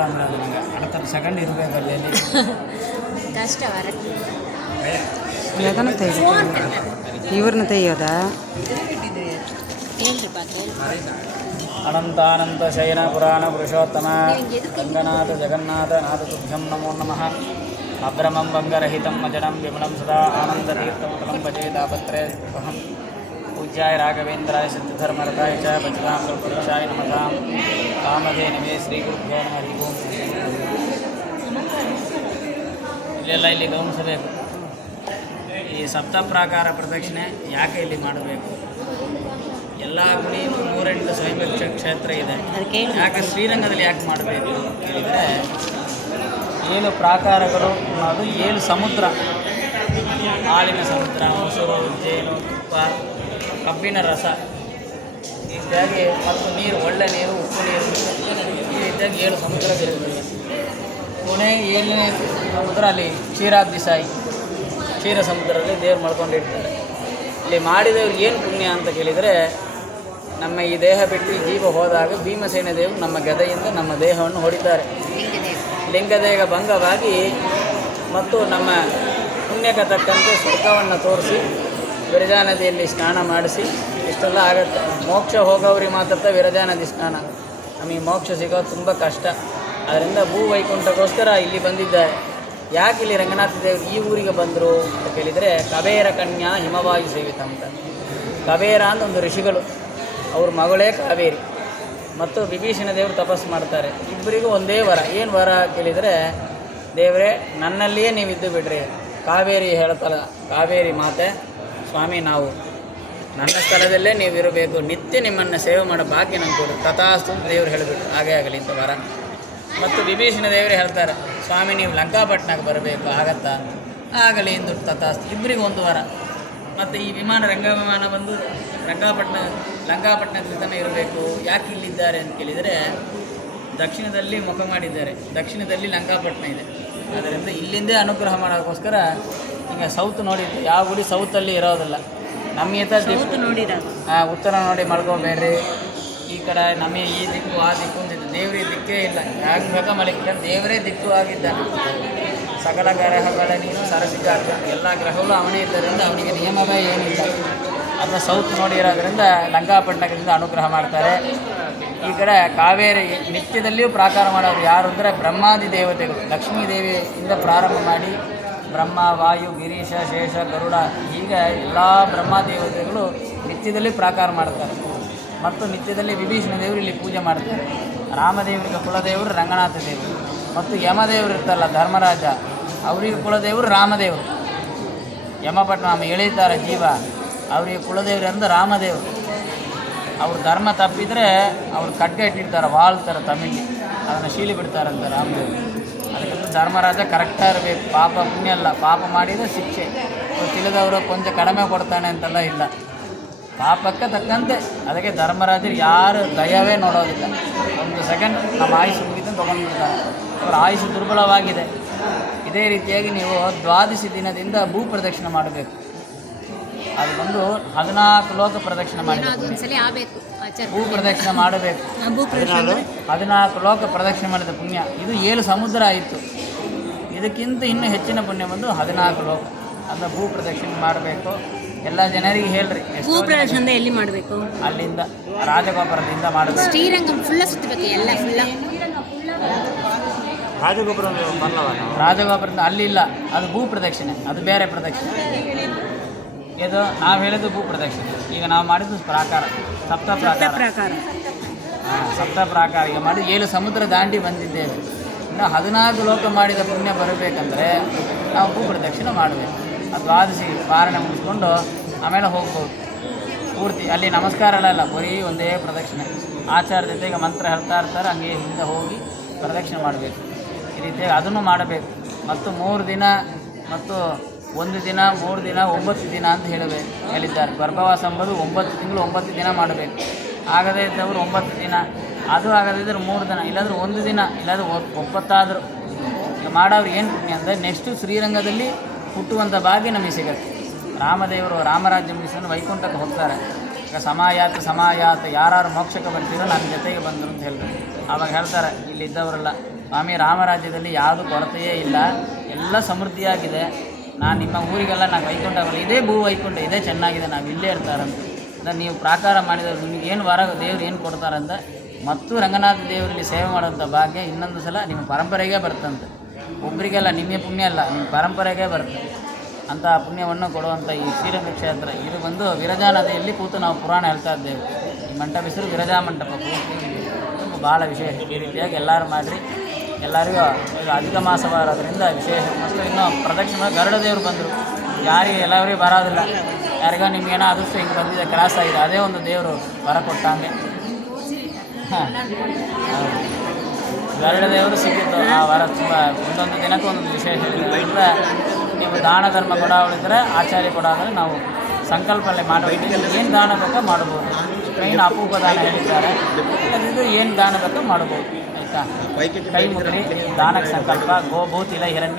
ರಾಮರಾಜ ನನಗೆ அடுத்த ಸೆಕೆಂಡ್ ಇರಬೇಕು ಅಲ್ಲಿ ಕಷ್ಟ ಅದನ್ನು ತೆಗೆದು ಇವ್ರನ್ನ ತೆಗೆಯೋದಾ ಅನಂತಾನಂತ ಶಯನ ಪುರಾಣ ಪುರುಷೋತ್ತಮ ರಂಗನಾಥ ಜಗನ್ನಾಥ ನಾಥ ತುಭ್ಯಂ ನಮೋ ನಮಃ ಅಭ್ರಮಂ ಭಂಗರಹಿತಂ ಅಜಡಂ ವಿಮಲಂ ಸದಾ ಆನಂದತೀರ್ಥಮತಲಂ ಭಜೆ ತಾಪತ್ರಯಹಂ ಪೂಜ್ಯಾಯ ರಾಘವೇಂದ್ರಾಯ ಸಿದ್ಧಧರ್ಮರತಾಯ ಚ ಭಜತಾಂ ಕಲ್ಪವೃಕ್ಷಾಯ ನಮತಾಂ ಕಾಮಧೇನವೇ ಶ್ರೀ ಗುರುಭ್ಯೋ ನಮಃ ಹರಿ ಓಂ. ಇಲ್ಲೆಲ್ಲ ಇಲ್ಲಿ ಗಮನಿಸಬೇಕು, ಈ ಸಪ್ತ ಪ್ರಾಕಾರ ಪ್ರದಕ್ಷಿಣೆ ಯಾಕೆ ಇಲ್ಲಿ ಮಾಡಬೇಕು? ಎಲ್ಲ ಗುಣಿಯೂ 3-8 ಸ್ವಯಂಭಕ್ಷ ಕ್ಷೇತ್ರ ಇದೆ, ಯಾಕೆ ಶ್ರೀರಂಗದಲ್ಲಿ ಯಾಕೆ ಮಾಡಬೇಕು ಹೇಳಿದರೆ 7 ಪ್ರಾಕಾರಗಳು ಅನ್ನೋದು 7 ಸಮುದ್ರ, ಹಾಲಿನ ಸಮುದ್ರ, ಮೊಸರು, ಜೇನು, ತುಪ್ಪ, ಕಬ್ಬಿನ ರಸ ಇತ್ಯಾದಿ, ಮತ್ತು ನೀರು, ಒಳ್ಳೆ ನೀರು, ಉಪ್ಪು ನೀರು, ಈ ರೀತಿಯಾಗಿ 7 ಸಮುದ್ರಗಳಿರ್ತದೆ. ಕೊನೆ 7ನೇ ಸಮುದ್ರ ಅಲ್ಲಿ ಕ್ಷೀರಾಬ್ದಿ ಸಾಯಿ, ಕ್ಷೀರ ಸಮುದ್ರದಲ್ಲಿ ದೇವ್ರು ಮಾಡ್ಕೊಂಡಿರ್ತಾರೆ. ಇಲ್ಲಿ ಮಾಡಿದವ್ರು ಏನು ಪುಣ್ಯ ಅಂತ ಕೇಳಿದರೆ, ನಮ್ಮ ಈ ದೇಹ ಬಿಟ್ಟು ಜೀವ ಹೋದಾಗ ಭೀಮಸೇನ ದೇವರು ನಮ್ಮ ಗದೆಯಿಂದ ನಮ್ಮ ದೇಹವನ್ನು ಹೊಡಿತಾರೆ. ಲಿಂಗದೇಹ ಭಂಗವಾಗಿ ಮತ್ತು ನಮ್ಮ ಪುಣ್ಯಕ್ಕೆ ತಕ್ಕಂತೆ ಸ್ವರ್ಗವನ್ನು ತೋರಿಸಿ ವಿರಜಾ ನದಿಯಲ್ಲಿ ಸ್ನಾನ ಮಾಡಿಸಿ ಇಷ್ಟೆಲ್ಲ ಆಗುತ್ತೆ. ಮೋಕ್ಷ ಹೋಗೋವ್ರಿಗೆ ಮಾತ್ರ ವಿರಜಾ ನದಿ ಸ್ನಾನ, ನಮಗೆ ಮೋಕ್ಷ ಸಿಗೋದು ತುಂಬ ಕಷ್ಟ. ಅದರಿಂದ ಭೂ ವೈಕುಂಠಕ್ಕೋಸ್ಕರ ಇಲ್ಲಿ ಬಂದಿದ್ದಾರೆ. ಯಾಕೆ ಇಲ್ಲಿ ರಂಗನಾಥ ದೇವರು ಈ ಊರಿಗೆ ಬಂದರು ಅಂತ ಕೇಳಿದರೆ, ಕಬೇರ ಕನ್ಯಾ ಹಿಮವಾಯು ಸೇವಿತ ಅಂತ. ಕಬೇರ ಅಂತ ಒಂದು ಋಷಿಗಳು, ಅವ್ರ ಮಗಳೇ ಕಾವೇರಿ, ಮತ್ತು ವಿಭೀಷಣ ದೇವರು ತಪಸ್ಸು ಮಾಡ್ತಾರೆ. ಇಬ್ಬರಿಗೂ ಒಂದೇ ವರ. ಏನು ವರ ಕೇಳಿದರೆ, ದೇವರೇ ನನ್ನಲ್ಲಿಯೇ ನೀವು ಇದ್ದು ಬಿಡ್ರಿ. ಕಾವೇರಿ ಹೇಳ್ತಲ್ಲ, ಕಾವೇರಿ ಮಾತೆ, ಸ್ವಾಮಿ ನಾವು ನನ್ನ ಸ್ಥಳದಲ್ಲೇ ನೀವು ಇರಬೇಕು, ನಿತ್ಯ ನಿಮ್ಮನ್ನು ಸೇವೆ ಮಾಡೋ ಭಾಗ್ಯ ನಂಗೆ ಕೊಡು, ತಥಾಸ್ತು ದೇವರು ಹೇಳಿಬಿಟ್ರು. ಹಾಗೇ ಆಗಲಿ ಅಂತ ವರ. ಮತ್ತು ವಿಭೀಷಣ ದೇವರೇ ಹೇಳ್ತಾರೆ, ಸ್ವಾಮಿ ನೀವು ಲಂಕಾಪಟ್ಟಣಕ್ಕೆ ಬರಬೇಕು, ಆಗತ್ತಾ? ಆಗಲಿ ಎಂದು ತಥಾಸ್ತು. ಇಬ್ಬರಿಗೂ ಒಂದು ವರ. ಮತ್ತು ಈ ವಿಮಾನ ರಂಗವಿಮಾನ ಬಂದು ಲಂಕಾಪಟ್ಟಣದಲ್ಲಿ ತನಕ ಇರಬೇಕು. ಯಾಕೆ ಇಲ್ಲಿದ್ದಾರೆ ಅಂತ ಕೇಳಿದರೆ, ದಕ್ಷಿಣದಲ್ಲಿ ಮುಖ ಮಾಡಿದ್ದಾರೆ, ದಕ್ಷಿಣದಲ್ಲಿ ಲಂಕಾಪಟ್ಟಣ ಇದೆ. ಅದರಿಂದ ಇಲ್ಲಿಂದೇ ಅನುಗ್ರಹ ಮಾಡೋಕ್ಕೋಸ್ಕರ ಈಗ ಸೌತ್ ನೋಡಿದ್ದು, ಯಾವ ಗುಡಿ ಸೌತಲ್ಲಿ ಇರೋದಿಲ್ಲ. ನಮ್ಮ ಉತ್ತರ ನೋಡಿ ಮಲ್ಕೋಬೇಡ್ರಿ, ಈ ಕಡೆ ನಮಗೆ ಈ ದಿಕ್ಕು ಆ ದಿಕ್ಕು ಅಂತಿದ್ದು, ದೇವರಿಗೆ ದಿಕ್ಕೇ ಇಲ್ಲ. ಯಾಕೆ ಬೇಕಾ ಮಲಿಕ, ದೇವರೇ ದಿಕ್ಕು ಆಗಿದ್ದಾನೆ. ಸಕಲ ಗ್ರಹಗಳ ನೀನು ಸರಸಿಗ ಎಲ್ಲ ಗ್ರಹಗಳು ಅವನೇ ಇದ್ದರಿಂದ ಅವನಿಗೆ ನಿಯಮವೇ ಏನಿಲ್ಲ. ಅದನ್ನು ಸೌತ್ ನೋಡಿ ಇರೋದ್ರಿಂದ ಲಂಕಾಪಟ್ಟಣದಿಂದ ಅನುಗ್ರಹ ಮಾಡ್ತಾರೆ. ಈ ಕಡೆ ಕಾವೇರಿ ನಿತ್ಯದಲ್ಲಿಯೂ ಪ್ರಾಕಾರ ಮಾಡೋರು ಯಾರು ಅಂದರೆ ಬ್ರಹ್ಮಾದಿ ದೇವತೆಗಳು. ಲಕ್ಷ್ಮೀ ದೇವಿಯಿಂದ ಪ್ರಾರಂಭ ಮಾಡಿ ಬ್ರಹ್ಮ, ವಾಯು, ಗಿರೀಶ, ಶೇಷ, ಗರುಡ, ಹೀಗೆ ಎಲ್ಲ ಬ್ರಹ್ಮದೇವತೆಗಳು ನಿತ್ಯದಲ್ಲಿ ಪ್ರಾಕಾರ ಮಾಡ್ತಾರೆ. ಮತ್ತು ನಿತ್ಯದಲ್ಲಿ ವಿಭೀಷಣ ದೇವರು ಇಲ್ಲಿ ಪೂಜೆ ಮಾಡ್ತಾರೆ. ರಾಮದೇವರಿಗೆ ಕುಲದೇವರು ರಂಗನಾಥ ದೇವರು, ಮತ್ತು ಯಮದೇವರು ಇರ್ತಾರಲ್ಲ ಧರ್ಮರಾಜ, ಅವರಿಗೆ ಕುಲದೇವರು ರಾಮದೇವರು. ಯಮಪಟ್ಟಣ ಎಳೀತಾರೆ ಜೀವ, ಅವರಿಗೆ ಕುಲದೇವರು ಅಂದರೆ ರಾಮದೇವರು. ಅವ್ರು ಧರ್ಮ ತಪ್ಪಿದರೆ ಅವ್ರು ಖಡ್ಗ ಇಟ್ಟಿರ್ತಾರೆ, ವಾಳ್ತಾರೆ ತಮಿಳಿ, ಅದನ್ನು ಶೀಲಿ ಬಿಡ್ತಾರಂತೆ ರಾಮದೇವರು. ಅದಕ್ಕಿಂತ ಧರ್ಮರಾಜ ಕರೆಕ್ಟಾಗಿ ಇರಬೇಕು. ಪಾಪ ಪುಣ್ಯ ಅಲ್ಲ, ಪಾಪ ಮಾಡಿದರೆ ಶಿಕ್ಷೆ. ತಿಳಿದವರು ಕೊಂಚ ಕಡಿಮೆ ಕೊಡ್ತಾನೆ ಅಂತೆಲ್ಲ ಇಲ್ಲ, ಪಾಪಕ್ಕೆ ತಕ್ಕಂತೆ. ಅದಕ್ಕೆ ಧರ್ಮರಾಜರು ಯಾರು ದಯವೇ ನೋಡೋದಿಲ್ಲ. ಒಂದು ಸೆಕೆಂಡ್ ನಮ್ಮ ಆಯುಷು ಮುಗಿದು ತೊಗೊಂಡ್ಬಿಡ್ತಾರೆ. ಅವರ ಆಯುಷು ದುರ್ಬಲವಾಗಿದೆ. ಇದೇ ರೀತಿಯಾಗಿ ನೀವು 12 ದಿನದಿಂದ ಭೂ ಪ್ರದಕ್ಷಿಣೆ ಮಾಡಬೇಕು. ಅದು ಬಂದು 14 ಲೋಕ ಪ್ರದಕ್ಷಿಣೆ ಮಾಡಬೇಕು. ಭೂ ಪ್ರದಕ್ಷಿಣೆ ಮಾಡಬೇಕು. 14 ಲೋಕ ಪ್ರದಕ್ಷಿಣೆ ಮಾಡಿದ ಪುಣ್ಯ. ಇದು 7 ಸಮುದ್ರ ಆಯಿತು. ಇದಕ್ಕಿಂತ ಇನ್ನೂ ಹೆಚ್ಚಿನ ಪುಣ್ಯ ಬಂದು 14 ಲೋಕ. ಅದನ್ನು ಭೂ ಪ್ರದಕ್ಷಿಣೆ ಮಾಡಬೇಕು. ಎಲ್ಲ ಜನರಿಗೆ ಹೇಳ್ರಿ. ಭೂ ಪ್ರದಕ್ಷಿಣೆ ಎಲ್ಲಿ ಮಾಡಬೇಕು? ಅಲ್ಲಿಂದ ರಾಜಗೋಪುರದಿಂದ ಮಾಡಬೇಕು. ಶ್ರೀರಂಗಂ ಫುಲ್ಲ ಸುತ್ತಬೇಕು, ಎಲ್ಲ ಫುಲ್ಲ. ರಾಜಗೋಪುರದಿಂದ ಅಲ್ಲಿ ಇಲ್ಲ, ಅದು ಭೂ ಪ್ರದಕ್ಷಿಣೆ, ಅದು ಬೇರೆ ಪ್ರದಕ್ಷಿಣೆ. ಇದು ನಾವು ಹೇಳಿದ್ದು ಭೂ ಪ್ರದಕ್ಷಿಣೆ. ಈಗ ನಾವು ಮಾಡಿದ್ದು ಪ್ರಾಕಾರ, ಸಪ್ತ ಪ್ರಾಕಾರ. ಸಪ್ತ ಪ್ರಾಕಾರ ಈಗ ಮಾಡಿ 7 ಸಮುದ್ರ ದಾಂಡಿ ಬಂದಿದ್ದೇವೆ. ಇನ್ನು 14 ಲೋಕ ಮಾಡಿದ ಪುಣ್ಯ ಬರಬೇಕಂದ್ರೆ ನಾವು ಭೂ ಪ್ರದಕ್ಷಿಣೆ ಮಾಡಬೇಕು. ಅದು 12 ಪಾರಣೆ ಮುಗಿಸ್ಕೊಂಡು ಆಮೇಲೆ ಹೋಗ್ಬೋದು. ಪೂರ್ತಿ ಅಲ್ಲಿ ನಮಸ್ಕಾರಗಳೆಲ್ಲ ಬರೀ ಒಂದೇ ಪ್ರದಕ್ಷಿಣೆ. ಆಚಾರ ಜೊತೆಗೆ ಮಂತ್ರ ಹೇಳ್ತಾ ಇರ್ತಾರೆ, ಹಂಗೆ ಹಿಂದೆ ಹೋಗಿ ಪ್ರದಕ್ಷಿಣೆ ಮಾಡಬೇಕು. ಈ ರೀತಿಯಾಗಿ ಅದನ್ನು ಮಾಡಬೇಕು. ಮತ್ತು 3 ದಿನ ಮತ್ತು 1 ದಿನ, 3 ದಿನ, 9 ದಿನ ಅಂತ ಹೇಳಿದ್ದಾರೆ. ಗರ್ಭವಾಸ ಎಂಬುದು 9 ತಿಂಗಳು 9 ದಿನ ಮಾಡಬೇಕು. ಆಗದೇ ಇದ್ದವರು 9 ದಿನ, ಅದು ಆಗದಿದ್ದರೆ 3 ದಿನ, ಇಲ್ಲಾಂದ್ರೆ 1 ದಿನ, ಇಲ್ಲಾಂದ್ರೆ 9 ಈಗ ಮಾಡೋರು ಏನು ಪುಣ್ಯ ಅಂದರೆ, ನೆಕ್ಸ್ಟು ಶ್ರೀರಂಗದಲ್ಲಿ ಹುಟ್ಟುವಂಥ ಭಾಗ್ಯ ನಮಗೆ ಸಿಗುತ್ತೆ. ರಾಮದೇವರು ರಾಮರಾಜ್ಯ ಮುಗಿಸ್ಕೊಂಡು ವೈಕುಂಠಕ್ಕೆ ಹೋಗ್ತಾರೆ. ಈಗ ಸಮಾಯಾತ ಯಾರು ಮೋಕ್ಷಕ್ಕೆ ಬರ್ತೀರೋ ನನ್ನ ಜೊತೆಗೆ ಬಂದರು ಅಂತ ಹೇಳ್ಬೇಕು. ಆವಾಗ ಹೇಳ್ತಾರೆ ಇಲ್ಲಿದ್ದವರೆಲ್ಲ, ಸ್ವಾಮಿ ರಾಮರಾಜ್ಯದಲ್ಲಿ ಯಾವುದು ಕೊರತೆಯೇ ಇಲ್ಲ, ಎಲ್ಲ ಸಮೃದ್ಧಿಯಾಗಿದೆ, ನಾನು ನಿಮ್ಮ ಊರಿಗೆಲ್ಲ ನಾನು ವೈಕುಂಠ ಇದೇ ಭೂ ವೈಕುಂಠ ಇದೇ ಚೆನ್ನಾಗಿದೆ, ನಾವು ಇಲ್ಲೇ ಇರ್ತಾರಂತ. ಅಂದರೆ ನೀವು ಪ್ರಾಕಾರ ಮಾಡಿದರೆ ನಿಮಗೇನು ವರ ದೇವ್ರು ಏನು ಕೊಡ್ತಾರಂತ, ಮತ್ತು ರಂಗನಾಥ ದೇವರಲ್ಲಿ ಸೇವೆ ಮಾಡೋಂಥ ಭಾಗ್ಯ ಇನ್ನೊಂದು ಸಲ ನಿಮ್ಮ ಪರಂಪರೆಗೆ ಬರ್ತಂತೆ. ಒಬ್ಬರಿಗೆಲ್ಲ ನಿಮ್ಮ ಪುಣ್ಯ ಅಲ್ಲ, ನಿಮ್ಮ ಪರಂಪರೆಗೆ ಬರುತ್ತೆ. ಅಂಥ ಪುಣ್ಯವನ್ನು ಕೊಡುವಂಥ ಈ ಶ್ರೀರಂಗ ಕ್ಷೇತ್ರ ಇದು ಬಂದು ವಿರಜಾ ನದಿಯಲ್ಲಿ ಕೂತು ನಾವು ಪುರಾಣ ಹೇಳ್ತಾ ಇದ್ದೇವೆ. ಈ ಮಂಟಪ ಹೆಸರು ವಿರಜಾ ಮಂಟಪ. ತುಂಬ ಭಾಳ ವಿಶೇಷ. ಈ ರೀತಿಯಾಗಿ ಎಲ್ಲರೂ ಮಾಡಿರಿ. ಎಲ್ಲರಿಗೂ ಇದು ಅಧಿಕ ಮಾಸವಾರೋದ್ರಿಂದ ವಿಶೇಷ. ಮತ್ತು ಇನ್ನೂ ಪ್ರದಕ್ಷಿಣೆ ಗರುಡ ದೇವರು ಬಂದರು, ಯಾರಿಗೆ ಎಲ್ಲರಿಗೂ ಬರೋದಿಲ್ಲ, ಯಾರಿಗೋ ನಿಮ್ಗೇನೋ ಆದಷ್ಟು ಹಿಂಗೆ ಬಂದಿದೆ, ಕ್ರಾಸ್ ಆಗಿದೆ, ಅದೇ ಒಂದು ದೇವರು ವರ ಕೊಟ್ಟಂಗೆ. ಹಾಂ, ಗರುಡ ದೇವರು ಸಿಕ್ಕಿತ್ತು ಆ ವರ. ತುಂಬ ಒಂದೊಂದು ದಿನಕ್ಕೂ ಒಂದೊಂದು ವಿಶೇಷ ಅಂದರೆ ನೀವು ದಾನ ಧರ್ಮ ಕೊಡೋಳಿದ್ರೆ ಆಚಾರ್ಯ ಕೊಡೋದ್ರೆ ನಾವು ಸಂಕಲ್ಪನೆ ಮಾಡಬೇಕು. ಏನು ದಾನ ಬೇಕೋ ಮಾಡ್ಬೋದು. ಕೈನ ಅಪೂಪ ದಾನ ಹೇಳಿದ್ದಾರೆ, ಇಲ್ಲದಿದ್ದು ಏನು ದಾನ ಬೇಕೋ ಮಾಡ್ಬೋದು. ಆಯಿತಾ? ಕೈ ಮುಗಿರಿ, ದಾನಕ್ಕೆ ಸಂಕಲ್ಪ ಗೋಭೂತಿಲ ಹಿರಣ್ಯ